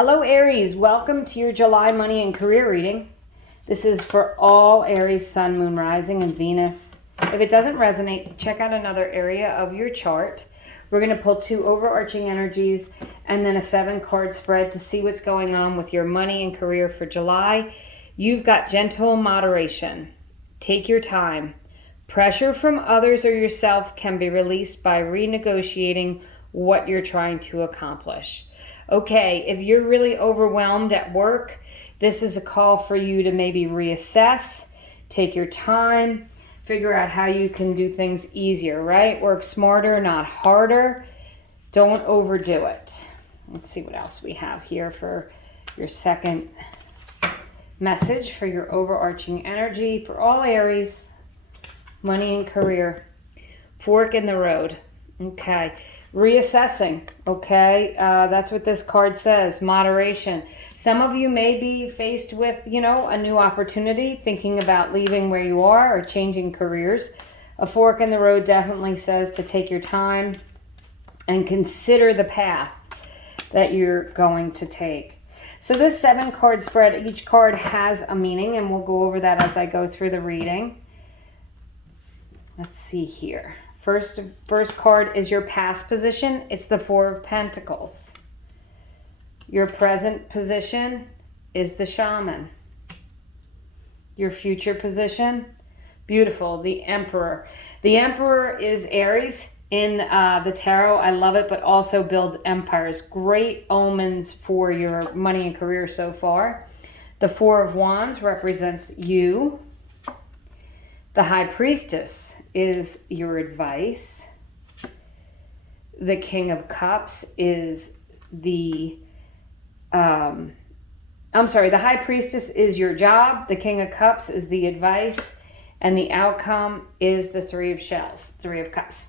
Hello Aries, welcome to your July money and career reading. This is for all Aries, Sun, Moon, Rising, and Venus. If it doesn't resonate, check out another area of your chart. We're going to pull two overarching energies and then a 7-card spread to see what's going on with your money and career for July. You've got gentle moderation. Take your time. Pressure from others or yourself can be released by renegotiating what you're trying to accomplish. Okay, if you're really overwhelmed at work, this is a call for you to maybe reassess, take your time, figure out how you can do things easier, right? Work smarter, not harder. Don't overdo it. Let's see what else we have here for your second message for your overarching energy for all Aries, money and career. Fork in the road. Okay. Reassessing, okay? That's what this card says, moderation. Some of you may be faced with, a new opportunity, thinking about leaving where you are or changing careers. A fork in the road definitely says to take your time and consider the path that you're going to take. So this 7-card spread, each card has a meaning, and we'll go over that as I go through the reading. Let's see here. First card is your past position. It's the 4 of Pentacles. Your present position is the Shaman. Your future position, beautiful, the Emperor. The Emperor is Aries in the Tarot. I love it, but also builds empires. Great omens for your money and career so far. The 4 of Wands represents you. The High Priestess is your advice. The King of Cups is the High Priestess is your job. The King of Cups is the advice. And the outcome is the 3 of Shells, 3 of Cups.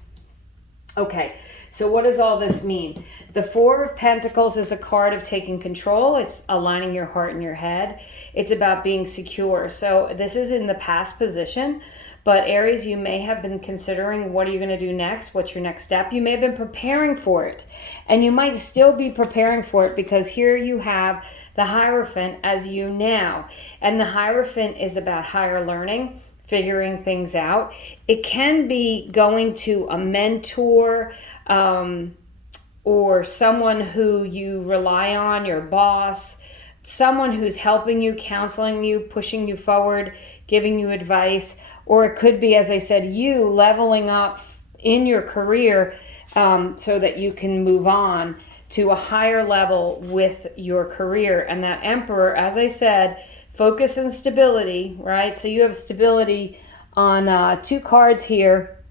Okay, so what does all this mean? The 4 of Pentacles is a card of taking control. It's aligning your heart and your head. It's about being secure. So this is in the past position, but Aries, you may have been considering what are you going to do next? What's your next step? You may have been preparing for it, and you might still be preparing for it because here you have the Hierophant as you now, and the Hierophant is about higher learning, figuring things out. It can be going to a mentor or someone who you rely on, your boss, someone who's helping you, counseling you, pushing you forward, giving you advice. Or it could be, as I said, you leveling up in your career so that you can move on to a higher level with your career. And that Emperor, as I said, focus and stability, right? So you have stability on 2 cards here.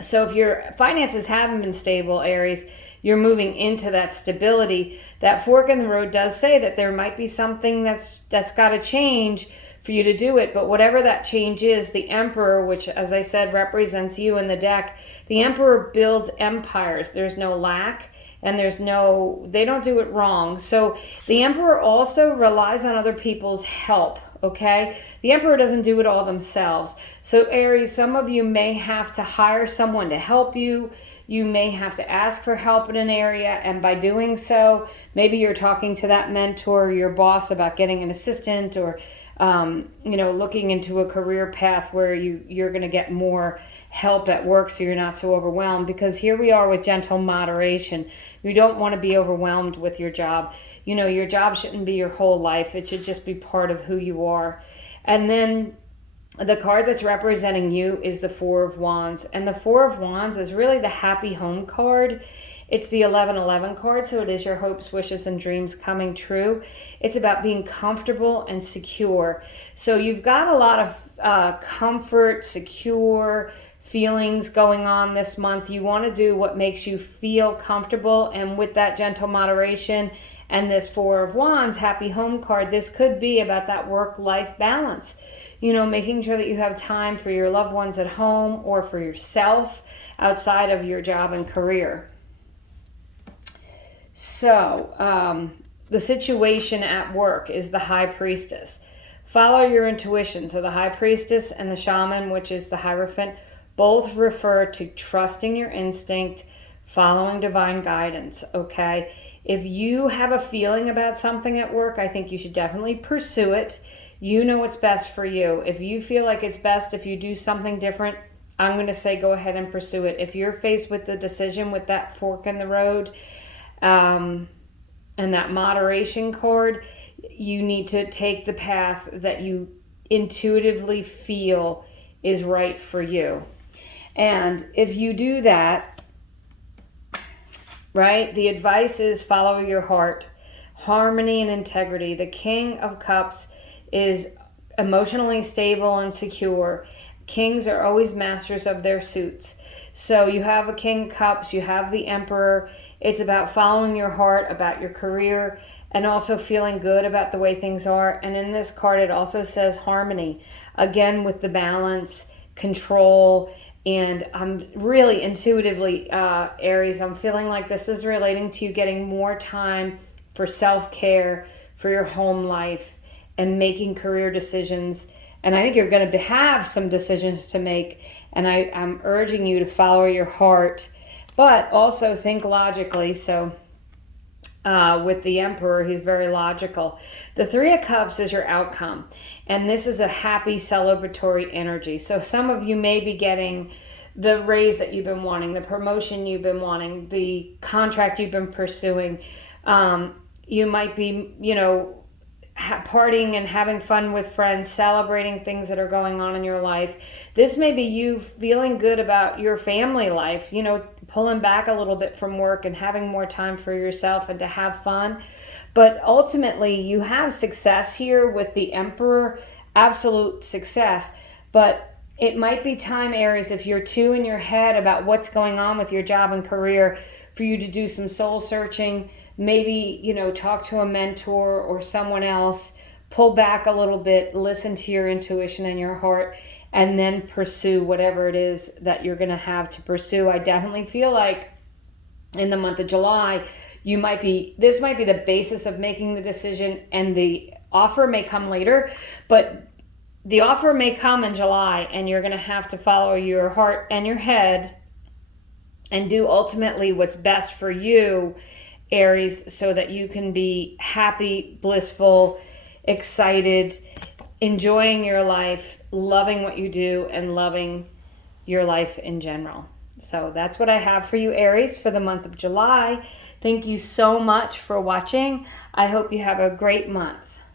So if your finances haven't been stable, Aries, you're moving into that stability. That fork in the road does say that there might be something that's got to change for you to do it. But whatever that change is, the Emperor, which, as I said, represents you in the deck, the Emperor builds empires. There's no lack. And they don't do it wrong. So the Emperor also relies on other people's help, okay? The Emperor doesn't do it all themselves. So Aries, some of you may have to hire someone to help you. You may have to ask for help in an area. And by doing so, maybe you're talking to that mentor or your boss about getting an assistant or, looking into a career path where you're going to get more help at work so you're not so overwhelmed, because here we are with gentle moderation. You don't want to be overwhelmed with your job. Your job shouldn't be your whole life. It should just be part of who you are. And then the card that's representing you is the 4 of Wands. And the 4 of Wands is really the happy home card. It's the 1111 card, so it is your hopes, wishes, and dreams coming true. It's about being comfortable and secure. So you've got a lot of comfort, secure feelings going on this month. You want to do what makes you feel comfortable, and with that gentle moderation and this 4 of Wands, happy home card, this could be about that work-life balance. Making sure that you have time for your loved ones at home or for yourself outside of your job and career. So the situation at work is the High Priestess. Follow your intuition. So the High Priestess and the Shaman, which is the Hierophant, both refer to trusting your instinct, following divine guidance, okay? If you have a feeling about something at work, I think you should definitely pursue it. You know what's best for you. If you feel like it's best if you do something different, I'm going to say go ahead and pursue it. If you're faced with the decision with that fork in the road and that moderation cord, you need to take the path that you intuitively feel is right for you. And if you do that, right, the advice is follow your heart, harmony and integrity. The King of Cups is emotionally stable and secure. Kings are always masters of their suits. So you have a King of Cups, you have the Emperor. It's about following your heart, about your career, and also feeling good about the way things are. And in this card, it also says harmony. Again, with the balance, control, and I'm really intuitively, Aries, I'm feeling like this is relating to you getting more time for self-care, for your home life, and making career decisions. And I think you're going to have some decisions to make. And I'm urging you to follow your heart, but also think logically. So with the Emperor, he's very logical. The Three of Cups is your outcome. And this is a happy, celebratory energy. So some of you may be getting the raise that you've been wanting, the promotion you've been wanting, the contract you've been pursuing. You might be, partying and having fun with friends, celebrating things that are going on in your life. This may be you feeling good about your family life, pulling back a little bit from work and having more time for yourself and to have fun. But ultimately, you have success here with the Emperor, absolute success. But it might be time, Aries, if you're too in your head about what's going on with your job and career, for you to do some soul searching. Maybe, talk to a mentor or someone else, pull back a little bit, listen to your intuition and your heart, and then pursue whatever it is that you're going to have to pursue. I definitely feel like in the month of July, this might be the basis of making the decision, and the offer may come later, but the offer may come in July, and you're going to have to follow your heart and your head and do ultimately what's best for you, Aries, so that you can be happy, blissful, excited, enjoying your life, loving what you do, and loving your life in general. So that's what I have for you, Aries, for the month of July. Thank you so much for watching. I hope you have a great month.